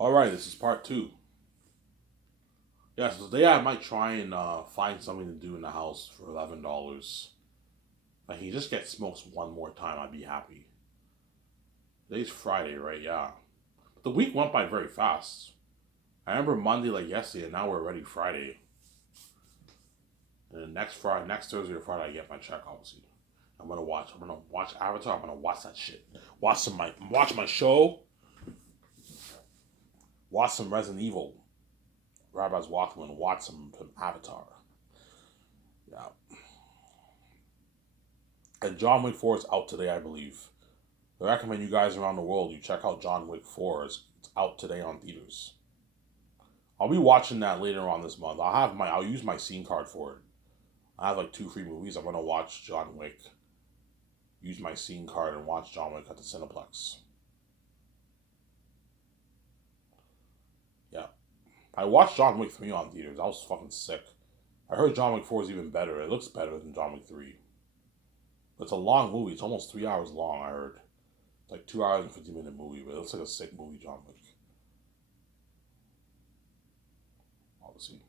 All right, this is part two. Yeah, so today I might try and find something to do in the house for $11. If I can just get smokes one more time, I'd be happy. Today's Friday, right? Yeah. But the week went by very fast. I remember Monday like yesterday, and now we're already Friday. And then next Friday, next Thursday or Friday, I get my check. Obviously, I'm gonna watch. I'm gonna watch Avatar. I'm gonna watch that shit. Watch my show. Watch some Resident Evil. Rabbi's Walkman. Watch some Avatar. Yeah. And John Wick 4 is out today, I believe. I recommend you guys around the world you check out John Wick 4. It's out today on theaters. I'll be watching that later on this month. I'll use my scene card for it. I have like two free movies. I'm gonna watch John Wick. Use my scene card and watch John Wick at the Cineplex. Yeah. I watched John Wick 3 on theaters. I was fucking sick. I heard John Wick 4 is even better. It looks better than John Wick 3. It's a long movie. It's almost 3 hours long, I heard. It's like 2 hours and 50-minute movie, but it looks like a sick movie, John Wick. Obviously.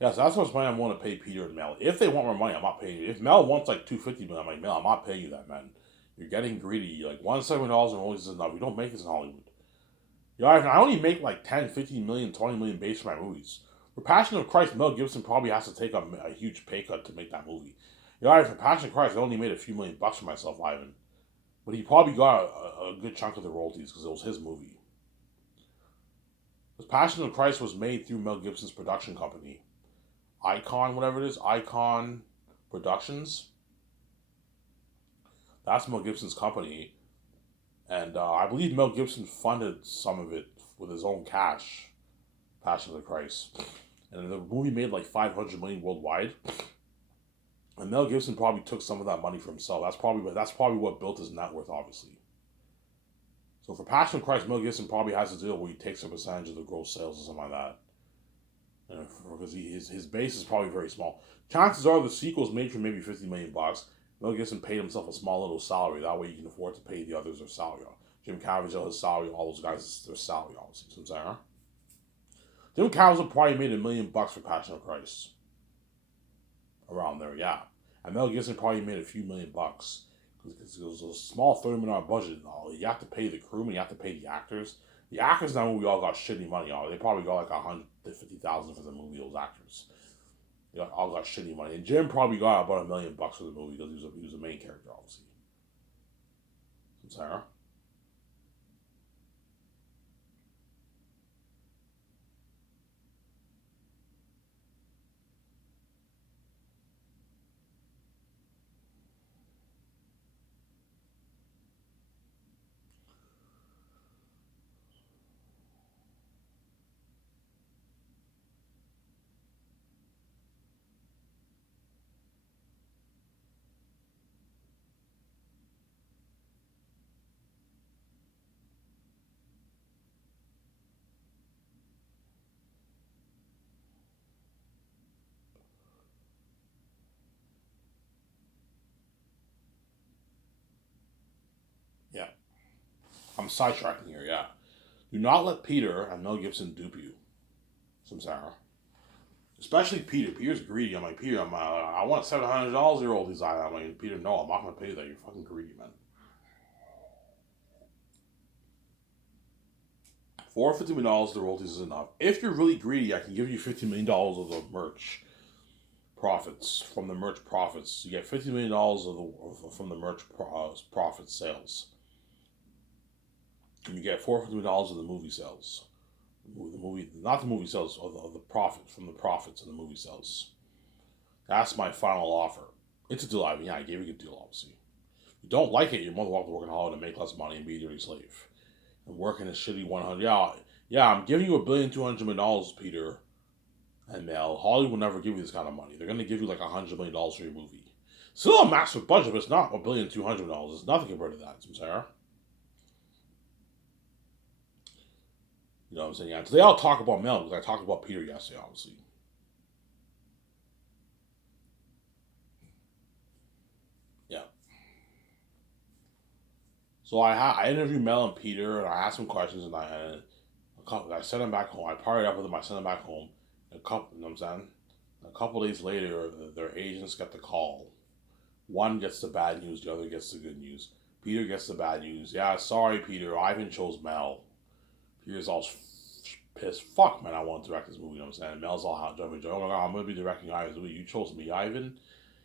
Yeah, so that's how much money I'm willing to pay Peter and Mel. If they want more money, I'm not paying you. If Mel wants like $250 million, I'm like, Mel, I'm not paying you that, man. You're getting greedy. Like $170 in movies is enough. We don't make this in Hollywood. Yeah, I only make like 10, 15 million, 20 million based on my movies. For Passion of Christ, Mel Gibson probably has to take a huge pay cut to make that movie. Yeah, for Passion of Christ, I only made a few $1,000,000 for myself, Ivan. But he probably got a good chunk of the royalties because it was his movie. Because Passion of Christ was made through Mel Gibson's production company. Icon, whatever it is, Icon Productions. That's Mel Gibson's company. And I believe Mel Gibson funded some of it with his own cash, Passion of the Christ. And the movie made like 500 million worldwide. And Mel Gibson probably took some of that money for himself. That's probably what built his net worth, obviously. So for Passion of Christ, Mel Gibson probably has a deal where he takes a percentage of the gross sales or something like that. Because his base is probably very small. Chances are the sequel's made for maybe $50 million. Mel Gibson paid himself a small little salary. That way he can afford to pay the others their salary. Jim Caviezel, his salary, all those guys, their salary, obviously. So I'm saying, huh? Jim Caviezel probably made $1 million for Passion of Christ. Around there, yeah. And Mel Gibson probably made a few $1,000,000. Because it was a small $30 million budget. You have to pay the crew and you have to pay the actors. The actors in that movie all got shitty money. They probably got like $150,000 for the movie. Those actors, they all got shitty money. And Jim probably got about $1,000,000 for the movie because he was a main character, obviously. Sarah. Yeah, I'm sidetracking here. Yeah, do not let Peter and Mel Gibson dupe you. Some Sarah. Especially Peter. Peter's greedy. I'm like, Peter, I want $700 to roll these items. I'm like, Peter, no, I'm not going to pay you that. You're fucking greedy, man. $450 the royalties is enough. If you're really greedy, I can give you $50 million of the merch profits from the merch profits. You get $50 million from the merch profit sales, and you get $450 of the movie sales. The movie, not the movie sales, of the profit from the profits of the movie sales. That's my final offer. It's a deal. I mean, yeah, I gave you a good deal, obviously. If you don't like it, you're more than welcome to work in Hollywood and make less money and be a dirty slave. And work in a shitty 100. Yeah, I'm giving you $1,200,000,000, Peter and Mel. Hollywood will never give you this kind of money. They're going to give you like $100 million for your movie. Still a massive budget, but it's not $1,200,000,000. It's nothing compared to that, Sarah. You know what I'm saying? Yeah. Today I'll talk about Mel because I talked about Peter yesterday, obviously. Yeah. So I interviewed Mel and Peter, and I asked them questions, and I sent him back home. I partied up with him. I sent him back home. A couple, you know what I'm saying? A couple days later, their agents get the call. One gets the bad news, the other gets the good news. Peter gets the bad news. Yeah, sorry, Peter. Ivan chose Mel. Peter's all pissed. Fuck, man, I want to direct this movie, you know what I'm saying? Mel's all hot, jumping. Oh my god, I'm going to be directing Ivan's movie. You chose me, Ivan?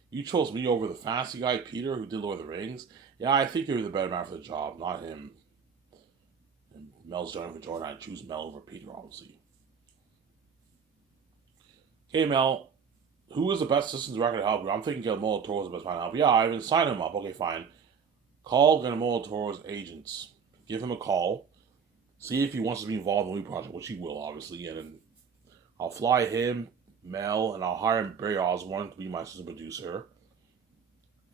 You chose me over the fancy guy, Peter, who did Lord of the Rings? Yeah, I think you're the better man for the job, not him. And Mel's joining for Jordan. I choose Mel over Peter, obviously. Okay, Mel, who is the best assistant director to help you? I'm thinking Guillermo del Toro is the best man to help you. Yeah, Ivan, sign him up. Okay, fine. Call Guillermo del Toro's agents. Give him a call. See if he wants to be involved in the movie project, which he will, obviously. And then I'll fly him, Mel, and I'll hire Barry Osborne to be my assistant producer.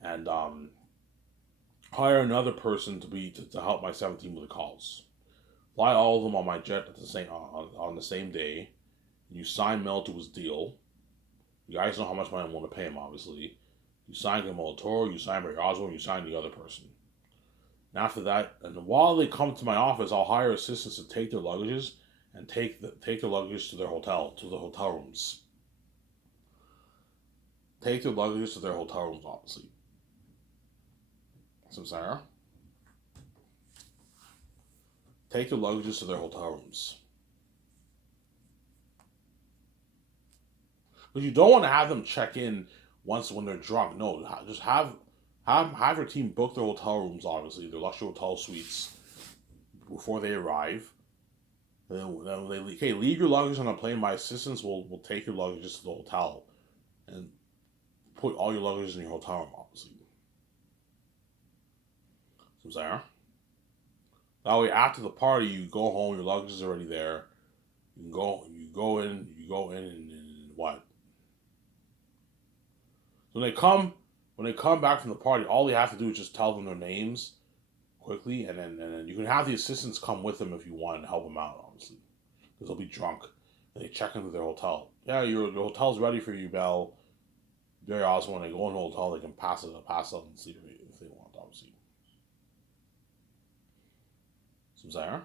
And hire another person to help my 17 with the calls. Fly all of them on my jet at the same on the same day. You sign Mel to his deal. You guys know how much money I'm going to pay him, obviously. You sign Guillermo del Toro, you sign Barry Osborne, you sign the other person. And after that, and while they come to my office, I'll hire assistants to take their luggages and take their luggage to the hotel rooms. Take their luggages to their hotel rooms, obviously. So, Sarah? Take their luggages to their hotel rooms. But you don't want to have them check in once when they're drunk. No, just have your team book their hotel rooms, obviously, their luxury hotel suites, before they arrive. And then they leave your luggage on a plane. My assistants will take your luggage to the hotel and put all your luggage in your hotel room, obviously. So, Sarah? That way, after the party, you go home. Your luggage is already there. You go in, and what? So when they come back from the party, all you have to do is just tell them their names quickly, and then you can have the assistants come with them if you want and help them out, obviously, because they'll be drunk. And they check into their hotel. Yeah, your hotel's ready for you, Belle. Very awesome. When they go in the hotel, they can pass out and sleep if they want, obviously. So, Sarah?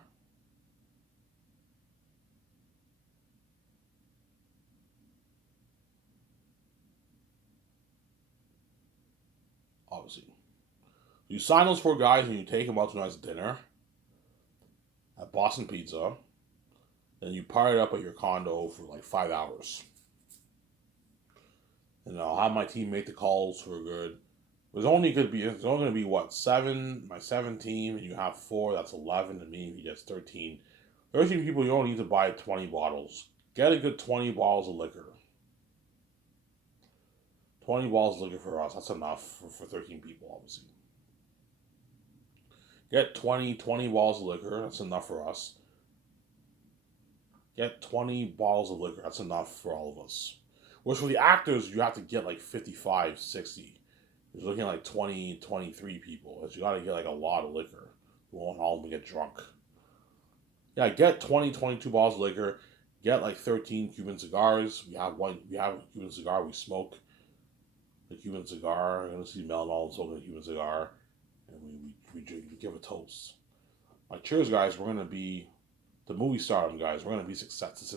Obviously. You sign those 4 guys and you take them out to a nice dinner at Boston Pizza. Then you party up at your condo for like 5 hours. And I'll have my team make the calls for good. There's only going to be what, 7, my 7 team, and you have 4, that's 11, and me, he gets 13. 13 people, you don't need to buy 20 bottles. Get a good 20 bottles of liquor. 20 bottles of liquor for us, that's enough for 13 people, obviously. Get 20 bottles of liquor, that's enough for us. Get 20 bottles of liquor, that's enough for all of us. Which for the actors, you have to get like 55, 60. You're looking at like 20, 23 people. Because you got to get like a lot of liquor. You want all of them to get drunk. Yeah, get 20, 22 bottles of liquor. Get like 13 Cuban cigars. We have a Cuban cigar. We smoke the Cuban cigar. I'm going to see Mel and all smoking a Cuban cigar. And we give a toast. Like, cheers, guys. We're going to be the movie stardom, guys. We're going to be success.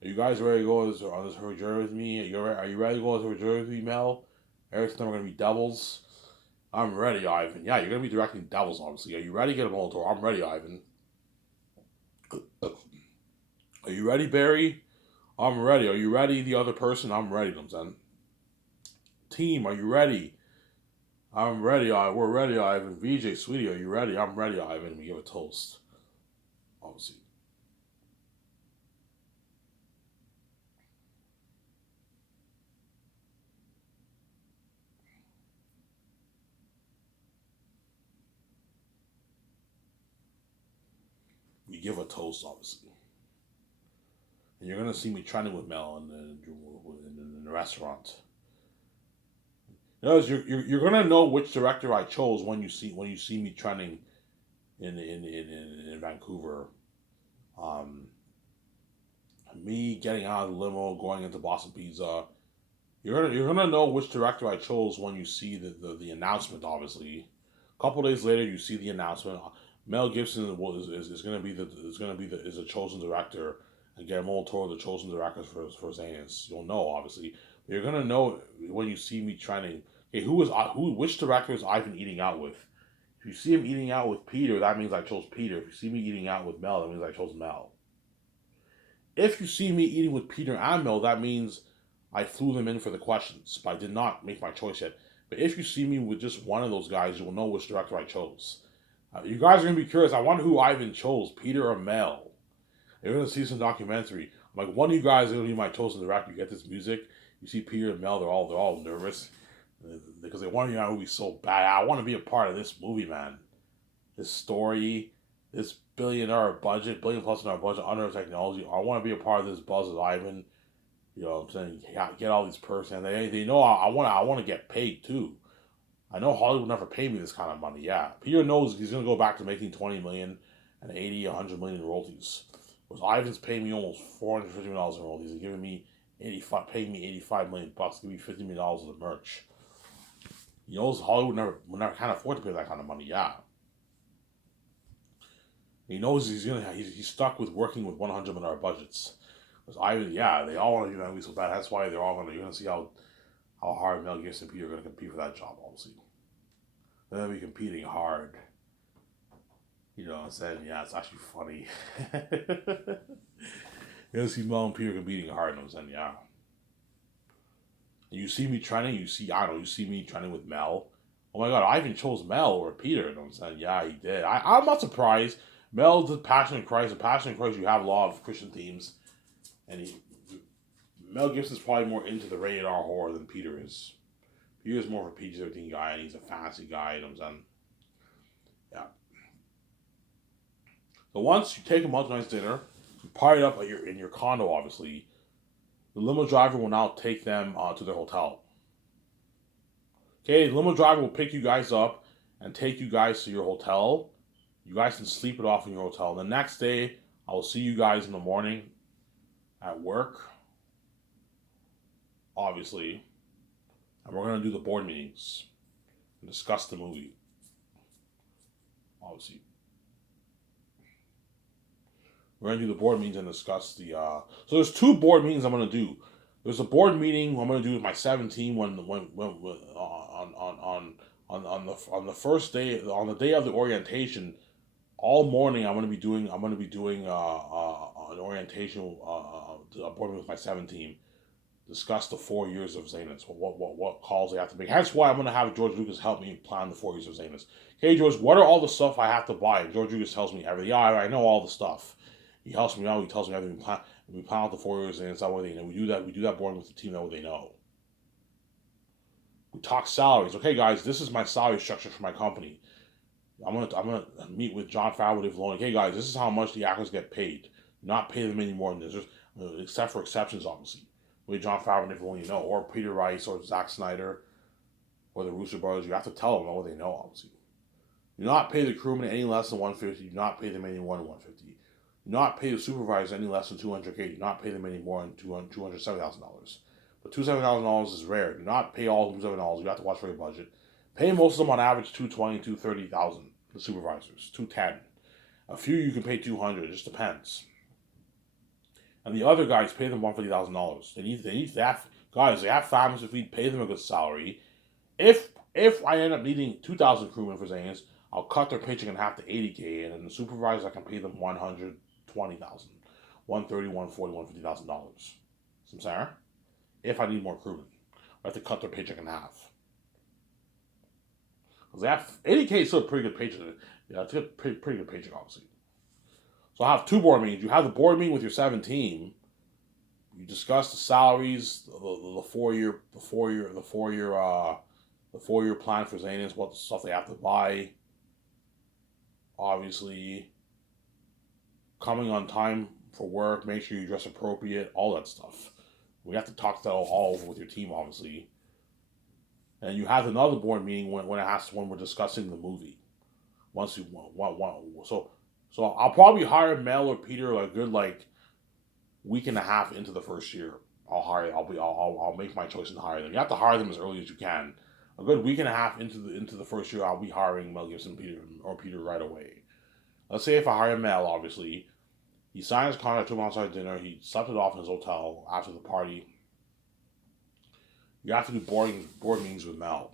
Are you guys ready to go on this journey with me? Are you ready to go on this journey with me, Mel? Every time we're going to be devils. I'm ready, Ivan. Yeah, you're going to be directing devils, obviously. Are you ready to get a Molitor? I'm ready, Ivan. Are you ready, Barry? I'm ready. Are you ready, the other person? I'm ready, then. Team, are you ready? I'm ready, Ivan. We're ready, Ivan. VJ, sweetie, are you ready? I'm ready, Ivan. We give a toast. Obviously. We give a toast, obviously. And you're going to see me trending with Mel in the restaurant. You're going to know which director I chose when you see me trending in Vancouver. Me getting out of the limo, going into Boston Pizza. You're gonna know which director I chose when you see the announcement. Obviously, a couple days later, you see the announcement. Mel Gibson is going to be is a chosen director, and Guillermo del Toro the chosen director for Zanus. You'll know obviously. You're gonna know when you see me trying to. Okay, which director is Ivan eating out with? If you see him eating out with Peter, that means I chose Peter. If you see me eating out with Mel, that means I chose Mel. If you see me eating with Peter and Mel, that means I flew them in for the questions, but I did not make my choice yet. But if you see me with just one of those guys, you will know which director I chose. You guys are going to be curious. I wonder who Ivan chose, Peter or Mel. You're going to see some documentary. I'm like, one of you guys is going to be my chosen director. You get this music. You see Peter and Mel, they're all nervous because they want to be my movie so bad. I want to be a part of this movie, man. This story, this billion plus dollar budget, under technology. I want to be a part of this Buzz and Ivan. You know what I'm saying? Get all these perks, and they know I want to get paid too. I know Hollywood never paid me this kind of money. Yeah, Peter knows he's gonna go back to making 20 million and 80, 100 million in royalties. Whereas Ivan's paying me almost $450 in royalties and giving me paying me $85 million bucks, give me $50 million of the merch. He knows Hollywood never can't afford to pay that kind of money. Yeah, he knows he's stuck with working with $100 million budgets. Because Ivan, yeah, they all want to do that movie so bad. That's why you're gonna see how hard Mel Gibson and Peter are gonna compete for that job. Obviously, they're gonna be competing hard. You know what I'm saying? Yeah, it's actually funny. You're gonna see Mel and Peter competing hard. You know what I'm saying? Yeah. And you see me training. You see me training with Mel. Oh my God, Ivan chose Mel or Peter. You know what I'm saying? Yeah, he did. I'm not surprised. Mel did Passion of Christ. In Passion of Christ, you have a lot of Christian themes, and Mel Gibson's probably more into the rated R horror than Peter is. Peter's more of a PG-13 guy, and he's a fantasy guy. You know what I'm saying? Yeah. So once you take them out to nice dinner, you party up in your condo, obviously. The limo driver will now take them to their hotel. Okay, the limo driver will pick you guys up and take you guys to your hotel. You guys can sleep it off in your hotel. The next day, I will see you guys in the morning at work, obviously. And we're going to do the board meetings and discuss the movie, obviously. We're going to do the board meetings and discuss the... So there's two board meetings I'm going to do. There's a board meeting I'm going to do with my 17 on the first day, on the day of the orientation. All morning I'm going to be doing an orientation a board meeting with my 17. Discuss the 4 years of Zanus. What calls they have to make. That's why I'm going to have George Lucas help me plan the 4 years of Zanus. Okay, George, what are all the stuff I have to buy? And George Lucas tells me everything. Yeah, I know all the stuff. He helps me out. He tells me everything. We plan out the 4 years, and it's that way they know. We do that board with the team that way they know. We talk salaries. Okay, guys, this is my salary structure for my company. I'm gonna meet with Jon Favreau, Dave Filoni. Hey guys, this is how much the actors get paid. Not pay them any more than this, except for exceptions, obviously. With Jon Favreau and Dave Filoni, or Peter Rice, or Zack Snyder, or the Russo brothers. You have to tell them what they know, obviously. Do not pay the crewmen any less than $150. Do not pay them any more than $150. Do not pay the supervisors any less than $200K. Do not pay them any more than $270,000. But $270,000 is rare. Do not pay all $270,000. You have to watch for your budget. Pay most of them on average $220,000, $230,000. The supervisors, $210,000. A few you can pay $200,000. It just depends. And the other guys, pay them $150,000. They need that. Guys, they have families to feed. Pay them a good salary. If I end up needing 2,000 crewmen for Zanus, I'll cut their paycheck in half to $80K, and then the supervisors I can pay them $120,000, $130,000, $140,000, $150,000. I'm saying? If I need more crewmen, I have to cut their paycheck in half. Because they have 80K is still a pretty good paycheck. Yeah, it's a pretty good paycheck, obviously. So I have two board meetings. You have the board meeting with your 17. You discuss the salaries, the 4 year plan for Zanus, what stuff they have to buy. Obviously, coming on time for work, make sure you dress appropriate, all that stuff. We have to talk that all over with your team, obviously. And you have another board meeting when we're discussing the movie. So I'll probably hire Mel or Peter a good week and a half into the first year. I'll make my choice and hire them. You have to hire them as early as you can. A good week and a half into the first year, I'll be hiring Mel Gibson, Peter right away. let's say if I hire Mel, obviously, he signed his contract, took him outside dinner, he slept it off in his hotel after the party. You have to do board meetings with Mel.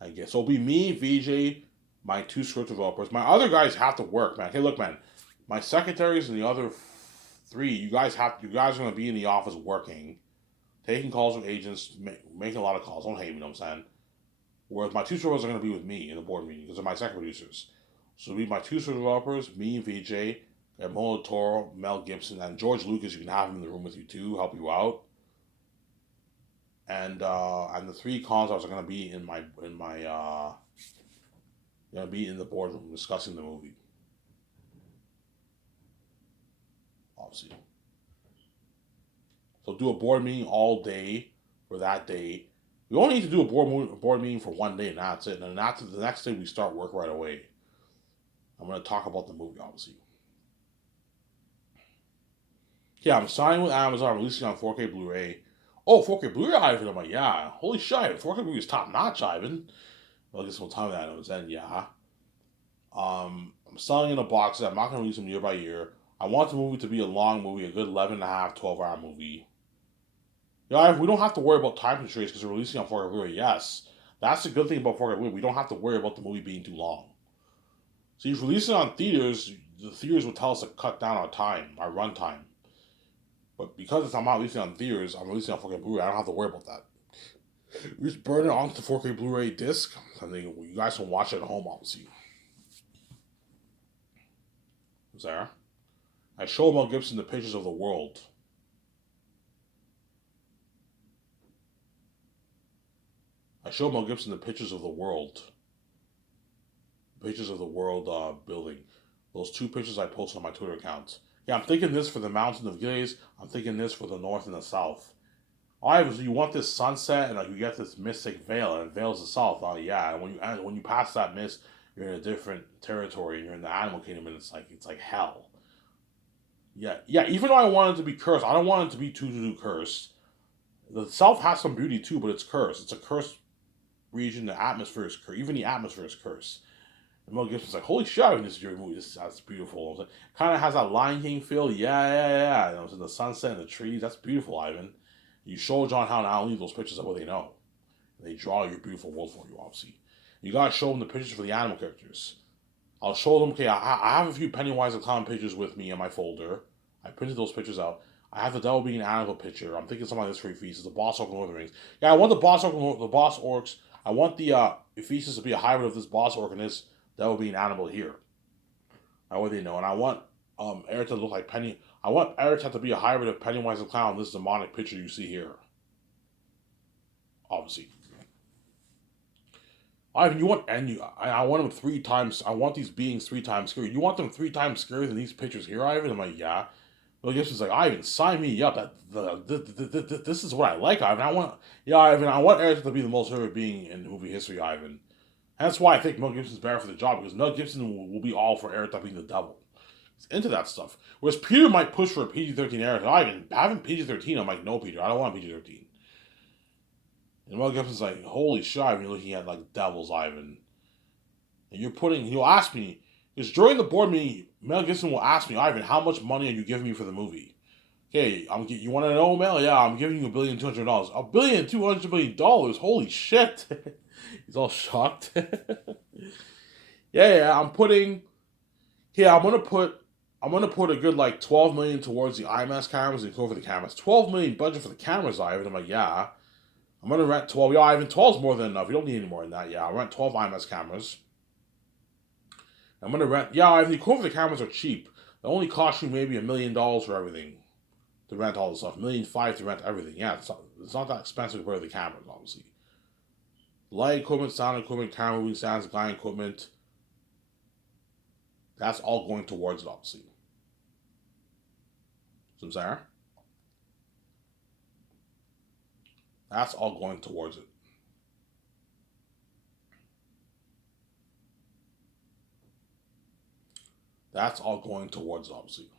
I guess. So it'll be me, VJ, my two script developers. My other guys have to work, man. Hey, look, man. My secretaries and the other three, you guys are gonna be in the office working, taking calls with agents, making a lot of calls. Don't hate me, you know what I'm saying? Whereas my two developers are gonna be with me in the board meeting because they're my second producers. So it'll be my two script developers, me, VJ, Guillermo Toro, Mel Gibson, and George Lucas. You can have him in the room with you too, help you out. And the three consults are gonna be gonna be in the boardroom discussing the movie. Obviously, so do a board meeting all day for that day. We only need to do a board meeting for one day, and that's it. And then after the next day, we start work right away. I'm gonna talk about the movie, obviously. Yeah, I'm signing with Amazon, releasing on 4K Blu-ray. Oh, 4K Blu-ray, Ivan. I'm like, yeah, holy shit, 4K Blu-ray is top notch, Ivan. Well, I guess we'll tell me that it was then, yeah. I'm selling in a box set. I'm not going to release them year by year. I want the movie to be a long movie, a good 11 and a half, 12-hour movie. Yeah, we don't have to worry about time constraints because we're releasing on 4K Blu-ray. Yes, that's the good thing about 4K Blu-ray. We don't have to worry about the movie being too long. So if you release it on theaters, the theaters will tell us to cut down our time, our run time. But because I'm not releasing on theaters, I'm releasing on 4K Blu-ray. I don't have to worry about that. We just burn it onto the 4K Blu-ray disc, and then you guys can watch it at home, obviously. Sarah? I show Mel Gibson the pictures of the world. I show Mel Gibson the pictures of the world. Pictures of the world building. Those two pictures I posted on my Twitter account. Yeah, I'm thinking this for the Mountain of Gilead. I'm thinking this for the North and the South. Obviously, you want this sunset, and you get this mystic veil, and it veils the South. Yeah, and when you pass that mist, you're in a different territory, and you're in the animal kingdom, and it's like hell. Yeah. Even though I want it to be cursed, I don't want it to be too cursed. The South has some beauty too, but it's cursed. It's a cursed region. The atmosphere is cursed. Even the atmosphere is cursed. And Mel Gibson's like, holy shit, this is your movie. That's beautiful. Kind of has that Lion King feel. Yeah. You know, it's in the sunset and the trees. That's beautiful, Ivan. You show John how not only those pictures of what they know. And they draw your beautiful world for you, obviously. You gotta show them the pictures for the animal characters. I'll show them, okay, I have a few Pennywise the Clown pictures with me in my folder. I printed those pictures out. I have the Devil Being an Animal picture. I'm thinking something like this for Ephesus. The Boss Orc and Lord of the Rings. Yeah, I want the Boss Orcs. I want the Ephesus to be a hybrid of this Boss Orc and this Devil Being an Animal here. That way they know. And I want Eric to look like Penny. I want Eric to have to be a hybrid of Pennywise the Clown. This demonic picture you see here. Obviously. Ivan, I want them 3 times. I want these beings 3 times scary. You want them 3 times scarier than these pictures here, Ivan? I'm like, yeah. Well, Gibson's like, Ivan, sign me up. This is what I like, Ivan. Ivan, I want Eric to be the most favorite being in movie history, Ivan. And that's why I think Mel Gibson's better for the job, because Mel Gibson will be all for Eric being the devil. He's into that stuff. Whereas Peter might push for a PG-13 Eric. Ivan, having PG-13, I'm like, no, Peter, I don't want PG-13. And Mel Gibson's like, holy shit, Ivan, you're looking at like devils, Ivan. And he'll ask me, because during the board meeting, Mel Gibson will ask me, Ivan, how much money are you giving me for the movie? Okay, you want to know, Mel? Yeah, I'm giving you $1,200,000,000. $1,200,000,000? Holy shit! He's all shocked. yeah, I'm gonna put a good like 12 million towards the IMAX cameras and go for the cameras. 12 million budget for the cameras, Ivan. I'm like, yeah. I'm gonna rent 12. Yeah, Ivan, 12 is more than enough. You don't need any more than that. Yeah, I'll rent 12 IMAX cameras. I'm gonna rent. Yeah, Ivan, the equipment for the cameras are cheap. They only cost you maybe $1,000,000 for everything to rent all the stuff. $1,500,000 to rent everything. Yeah, it's not that expensive compared to the cameras, obviously. Light equipment, sound equipment, camera moving stands, line equipment. That's all going towards it, obviously. So, Sarah? That's all going towards it. That's all going towards it, obviously.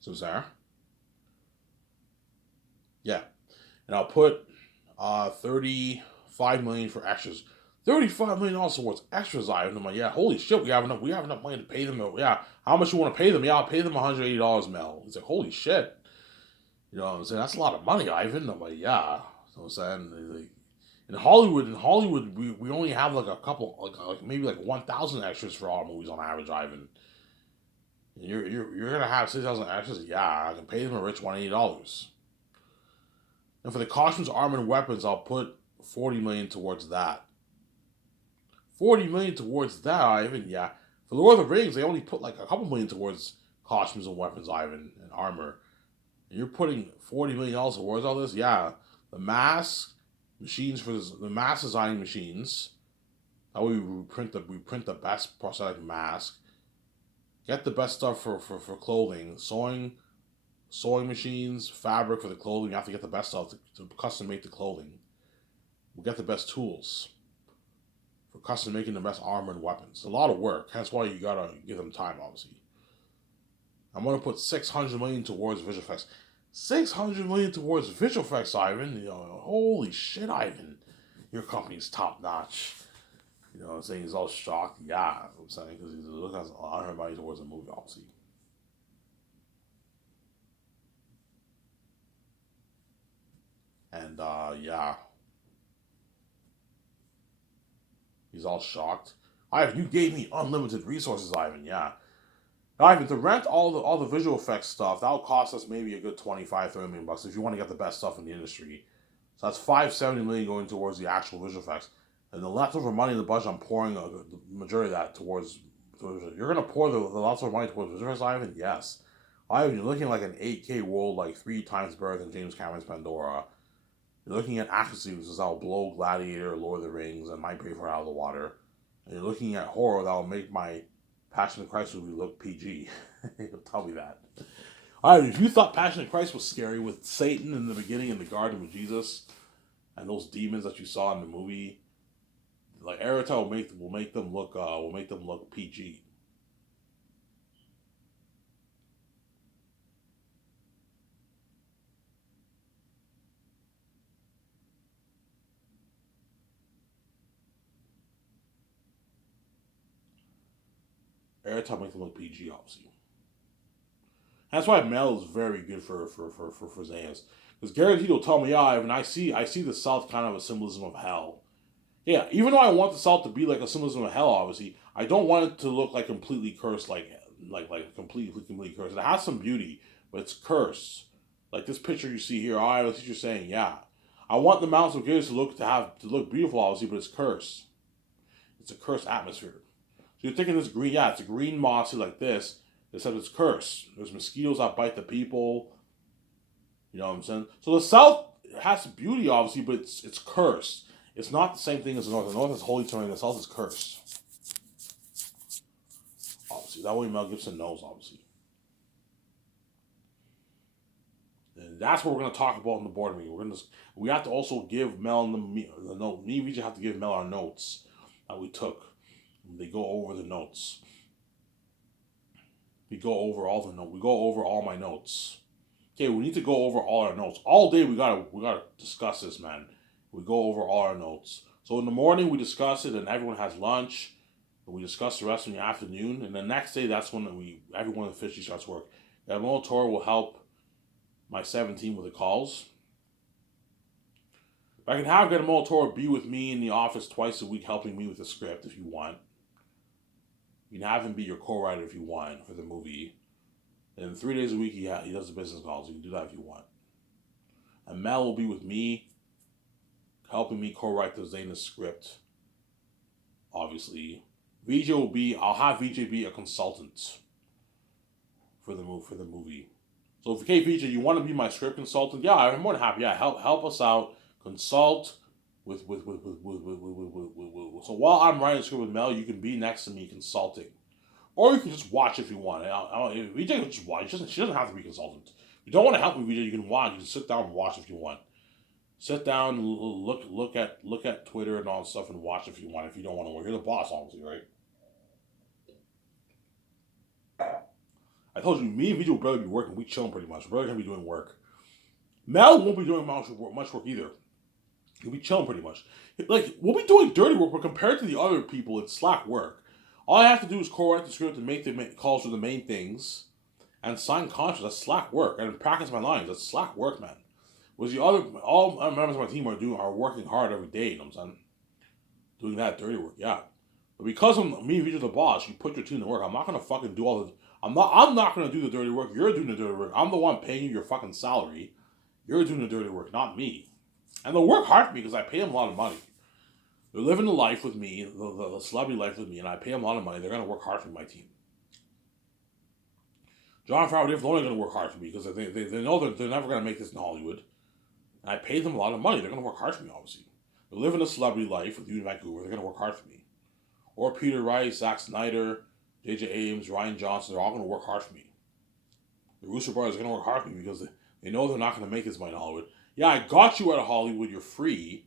So, Sarah? Yeah. and I'll put 35 million for extras. $35 million towards extras, Ivan. I'm like, yeah, holy shit, we have enough. We have enough money to pay them. Yeah, how much you want to pay them? Yeah, I'll pay them $180, Mel. He's like, holy shit. You know what I'm saying? That's a lot of money, Ivan. I'm like, yeah. So I'm saying, like, in Hollywood, we only have like a couple, like maybe like 1,000 extras for all movies on average, Ivan. And you're gonna have 6,000 extras? Yeah, I can pay them a rich $180. And for the costumes, armor, and weapons, I'll put 40 million towards that. 40 million towards that, Ivan. Yeah. For Lord of the Rings, they only put like a couple million towards costumes and weapons, Ivan, and armor. And you're putting $40 million towards all this? Yeah. The mask, machines for this, the mask designing machines. That way we print the best prosthetic mask. Get the best stuff for clothing. Sewing machines, fabric for the clothing. You have to get the best stuff to custom make the clothing. We'll get the best tools for custom making the best armor and weapons. It's a lot of work. That's why you gotta give them time, obviously. I'm gonna put 600 million towards visual effects. 600 million towards visual effects, Ivan. You know, holy shit, Ivan. Your company's top notch. You know what I'm saying? He's all shocked. Yeah, I'm saying, because he's looking at a lot of money towards a movie, obviously. And yeah, he's all shocked. Ivan, you gave me unlimited resources, Ivan. Yeah, Ivan, to rent all the visual effects stuff, that'll cost us maybe a good 25-30 million bucks if you want to get the best stuff in the industry. So that's 570 million going towards the actual visual effects, and the leftover money in the budget, I'm pouring the majority of that towards. You're gonna pour the leftover money towards visual effects, Ivan? Yes. Ivan, you're looking like an 8K world, like 3 times better than James Cameron's Pandora. You're looking at action sequences that will blow Gladiator, Lord of the Rings, and My Braveheart out of the water. And you're looking at horror that will make my Passion of Christ movie look PG. He'll tell me that. Alright, if you thought Passion of Christ was scary with Satan in the beginning in the Garden with Jesus and those demons that you saw in the movie, like Arata will make them look PG. Arata will make them look PG, obviously. That's why Mel is very good for Zayas. Because guaranteed will tell me, yeah, Ivan, I see the South kind of a symbolism of hell. Yeah, even though I want the South to be like a symbolism of hell, obviously, I don't want it to look like completely cursed, like completely cursed. It has some beauty, but it's cursed. Like this picture you see here, I was just saying, yeah. I want the mountains of Gilead to look beautiful, obviously, but it's cursed. It's a cursed atmosphere. So you're thinking this green, yeah, it's a green mossy like this, except it's cursed. There's mosquitoes that bite the people. You know what I'm saying? So the South has beauty, obviously, but it's cursed. It's not the same thing as the North. The North is holy terrain. The South is cursed. Obviously, that way Mel Gibson knows. Obviously, and that's what we're gonna talk about in the board meeting. We have to also give Mel and the note. Me and VJ have to give Mel our notes that we took. They go over the notes. We go over all the notes. We go over all my notes. Okay, we need to go over all our notes all day. We gotta discuss this, man. We go over all our notes. So in the morning we discuss it, and everyone has lunch. And we discuss the rest in the afternoon, and the next day that's when everyone officially starts work. Guillermo Toro will help my 17 with the calls. I can have Guillermo Toro be with me in the office twice a week, helping me with the script if you want. You can have him be your co-writer if you want for the movie. And 3 days a week he does the business calls. You can do that if you want. And Mel will be with me, helping me co-write the Zayna script. Obviously, I'll have VJ be a consultant for the movie. So if VJ, you want to be my script consultant? Yeah, I'm more than happy. Yeah, help us out, consult with. So while I'm writing the script with Mel, you can be next to me consulting. Or you can just watch if you want. VJ can just watch. She doesn't have to be a consultant. If you don't want to help me, VJ, you can watch. You can sit down and watch if you want. Sit down, look at Twitter and all that stuff, and watch if you want. If you don't want to work, you're the boss, obviously, right? I told you, me and VJ will barely be working. We chilling pretty much. We're barely gonna be doing work. Mel won't be doing much work either. He'll be chilling pretty much. Like, we'll be doing dirty work, but compared to the other people, it's slack work. All I have to do is co-write the script and make the calls for the main things and sign contracts. That's slack work. And practice my lines. That's slack work, man. Was the other, all members of my team are working hard every day, you know what I'm saying? Doing that dirty work, yeah. But because I'm me and you're the boss, you put your team to work. I'm not gonna fucking do all the I'm not gonna do the dirty work. You're doing the dirty work. I'm the one paying you your fucking salary. You're doing the dirty work, not me. And they'll work hard for me because I pay them a lot of money. They're living the life with me, the celebrity life with me, and I pay them a lot of money. They're gonna work hard for my team. Jon Favreau, they're only gonna work hard for me because they know they're never gonna make this in Hollywood. And I pay them a lot of money. They're gonna work hard for me, obviously. They're living a celebrity life with you in Vancouver. They're gonna work hard for me. Or Peter Rice, Zack Snyder, J.J. Abrams, Rian Johnson. They're all gonna work hard for me. The Russo brothers are gonna work hard for me because they know they're not gonna make this money in Hollywood. Yeah, I got you out of Hollywood. You're free,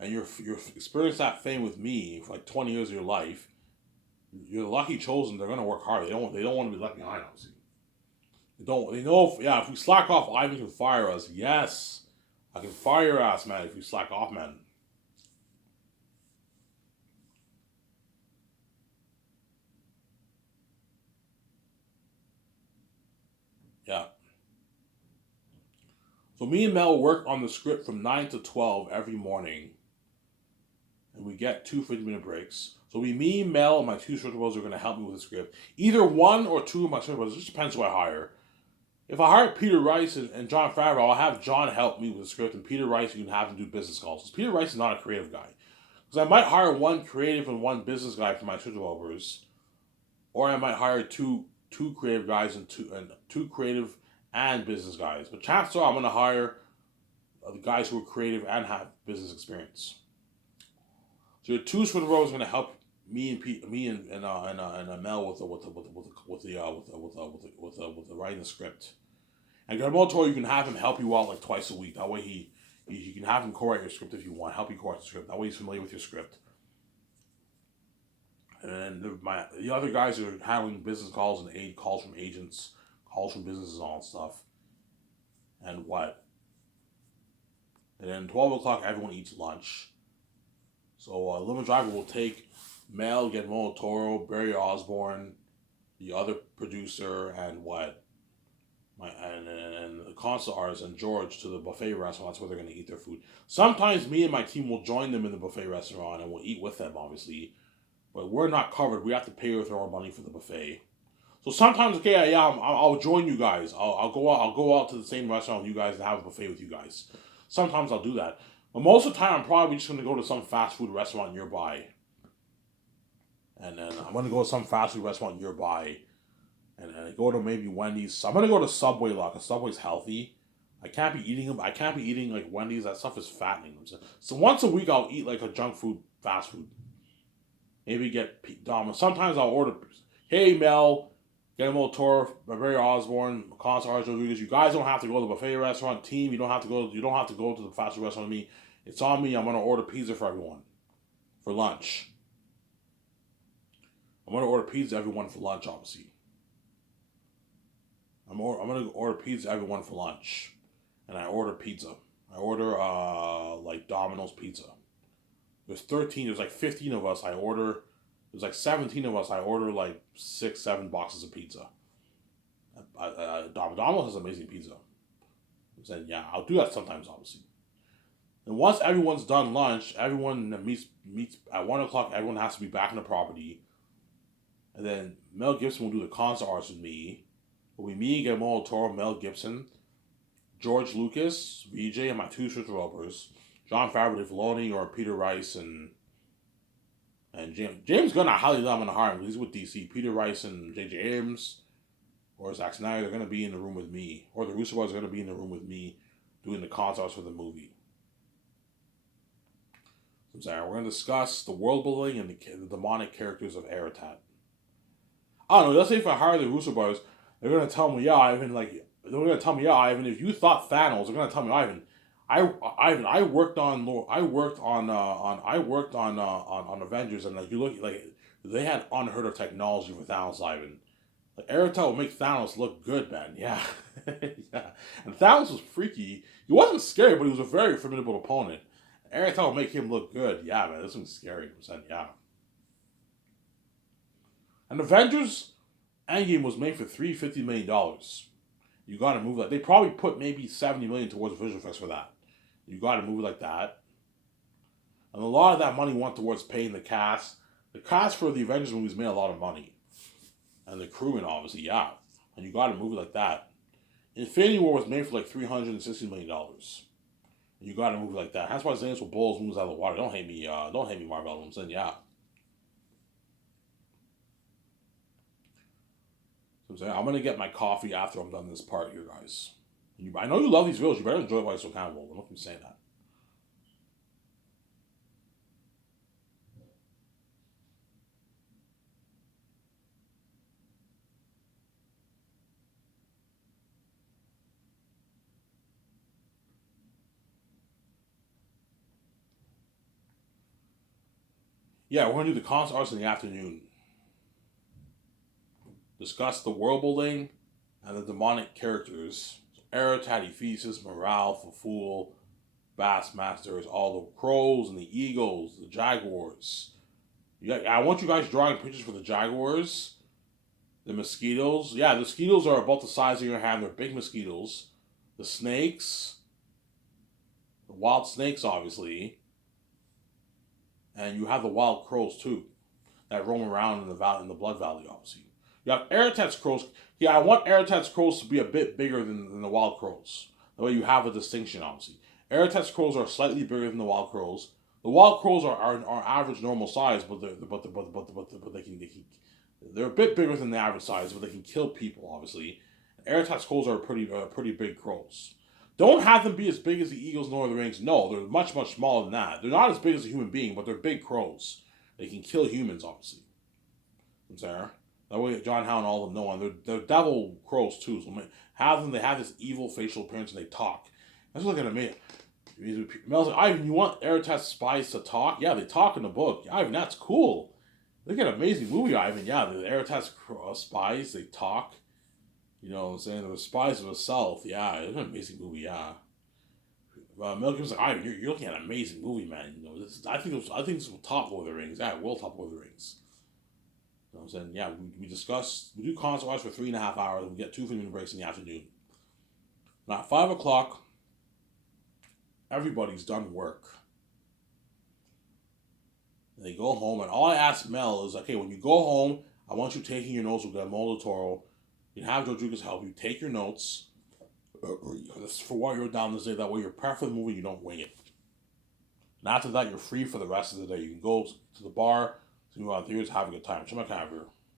and you're experienced that fame with me for like 20 years of your life. You're the lucky chosen. They're gonna work hard. They don't want to be left behind. Obviously, they know. If we slack off, Ivan can fire us. Yes, I can fire your ass, man. If you slack off, man. Yeah. So me and Mel work on the script from 9 to 12 every morning. And we get two 50-minute breaks. So me, Mel, and my two script brothers are going to help me with the script. Either one or two of my script brothers. It just depends who I hire. If I hire Peter Rice and Jon Favreau, I'll have Jon help me with the script. And Peter Rice, you can have him do business calls. Because Peter Rice is not a creative guy. Because I might hire one creative and one business guy for my script developers. Or I might hire two creative guys and two creative and business guys. But chances are I'm going to hire the guys who are creative and have business experience. So your two script developers are going to help me and Pete, me and Mel with the writing the script. And Guillermo Toro, you can have him help you out like twice a week. That way you can have him co-write your script if you want. Help you co-write the script. That way he's familiar with your script. And then the other guys are handling business calls and calls from agents, calls from businesses, and all that stuff. And what? And then 12 o'clock, everyone eats lunch. So Lemon Driver will take Mel, Guillermo Toro, Barry Osborne, the other producer, and the console artist and George to the buffet restaurant. That's where they're going to eat their food. Sometimes me and my team will join them in the buffet restaurant and we'll eat with them, obviously. But we're not covered. We have to pay with our own money for the buffet. So sometimes, okay, yeah, I'll join you guys. I'll go out to the same restaurant with you guys and have a buffet with you guys. Sometimes I'll do that. But most of the time, I'm probably just going to go to some fast food restaurant nearby. And then I'm going to go to some fast food restaurant nearby. And I go to maybe Wendy's. So I'm going to go to Subway a lot because Subway's healthy. I can't be eating like Wendy's. That stuff is fattening. So once a week, I'll eat like a junk food, fast food. Maybe get Domino's. Sometimes I'll order, hey Mel, Guillermo Toro, Barry Osborne, Constant Rodriguez. You guys don't have to go to the buffet restaurant. Team, you don't have to go to the fast food restaurant with me. It's on me. I'm gonna order pizza for everyone for lunch. I'm gonna order pizza everyone for lunch, obviously. I'm gonna order pizza everyone for lunch, and I order pizza. I order like Domino's pizza. There's like 15 of us. There's like 17 of us. I order like 6-7 boxes of pizza. Domino's has amazing pizza. And yeah, I'll do that sometimes, obviously. And once everyone's done lunch, everyone meets at 1 o'clock. Everyone has to be back in the property. And then Mel Gibson will do the concert arts with me. It'll be me, Guillermo Toro, Mel Gibson, George Lucas, VJ, and my two script developers. Jon Favreau, Dave Filoni, or Peter Rice and James Gunn. I highly doubt I'm gonna hire him. He's with DC. Peter Rice and J.J. Abrams or Zack Snyder, they're gonna be in the room with me, or the Russo brothers are gonna be in the room with me doing the concepts for the movie. So we're gonna discuss the world building and the demonic characters of Aratat. I don't know. Let's say if I hire the Russo brothers, they're gonna tell me, yeah, Ivan. If you thought Thanos, they're gonna tell me, Ivan. I worked on Avengers, and like you look like they had unheard of technology for Thanos, Ivan. Like Aertel would make Thanos look good, man. Yeah, yeah. And Thanos was freaky. He wasn't scary, but he was a very formidable opponent. Aertel would make him look good. Yeah, man, this one's scary. Percent, yeah. And Avengers Endgame was made for $350 million. You got to move like they probably put maybe 70 million towards visual effects for that. You got to move it like that, and a lot of that money went towards paying the cast. The cast for the Avengers movies made a lot of money, and the crewmen obviously, yeah. And you got to move it like that. Infinity War was made for like $360 million. And you got to move it like that. That's why Zane's will blow moves out of the water. Don't hate me. Don't hate me, Marvel. I'm saying, yeah. So I'm gonna get my coffee after I'm done this part here, guys. I know you love these videos. You better enjoy why it's so accountable. I'm not gonna say that. Yeah, we're gonna do the concept arts in the afternoon. Discuss the world building and the demonic characters. So Eratad, Ephesus, Morale, Faful, Bassmasters, all the crows and the eagles, the jaguars. I want you guys drawing pictures for the jaguars, the mosquitoes. Yeah, the mosquitoes are about the size of your hand. They're big mosquitoes. The snakes, the wild snakes, obviously, and you have the wild crows too that roam around in the valley, in the Blood Valley, obviously. You have Aratat's crows. Yeah, I want Aratat's crows to be a bit bigger than the wild crows. That way you have a distinction, obviously. Aratat's crows are slightly bigger than the wild crows. The wild crows are average normal size, but they're a bit bigger than the average size, but they can kill people, obviously. Aratat's crows are pretty big crows. Don't have them be as big as the eagles in Lord of the Rings. No, they're much smaller than that. They're not as big as a human being, but they're big crows. They can kill humans, obviously. I'm sorry. That way, John Howe and all of them know, and they're devil crows too. So they have this evil facial appearance and they talk. That's looking at me. Mel's like, Ivan, you want Aratat's spies to talk? Yeah, they talk in the book. Ivan, that's cool. Look at an amazing movie, Ivan. Yeah, the Aratat's spies, they talk. You know what I'm saying? The spies of the South. Yeah, it's an amazing movie. Yeah. Mel Gibson's like, Ivan, you're looking at an amazing movie, man. You know, I think this will top Lord of the Rings. Yeah, it will top Lord of the Rings. You know what I'm saying? Yeah, we do concert watch for 3.5 hours. We get 2 minute breaks in the afternoon. Now, at 5 o'clock, everybody's done work. And they go home, and all I ask Mel is, okay, when you go home, I want you taking your notes with Guillermo del Toro. You can have George Lucas help you. Take your notes for what you're down to say. That way you're prepared for the movie, you don't wing it. And after that, you're free for the rest of the day. You can go to the bar, see what theaters, have a good time. Check my camera.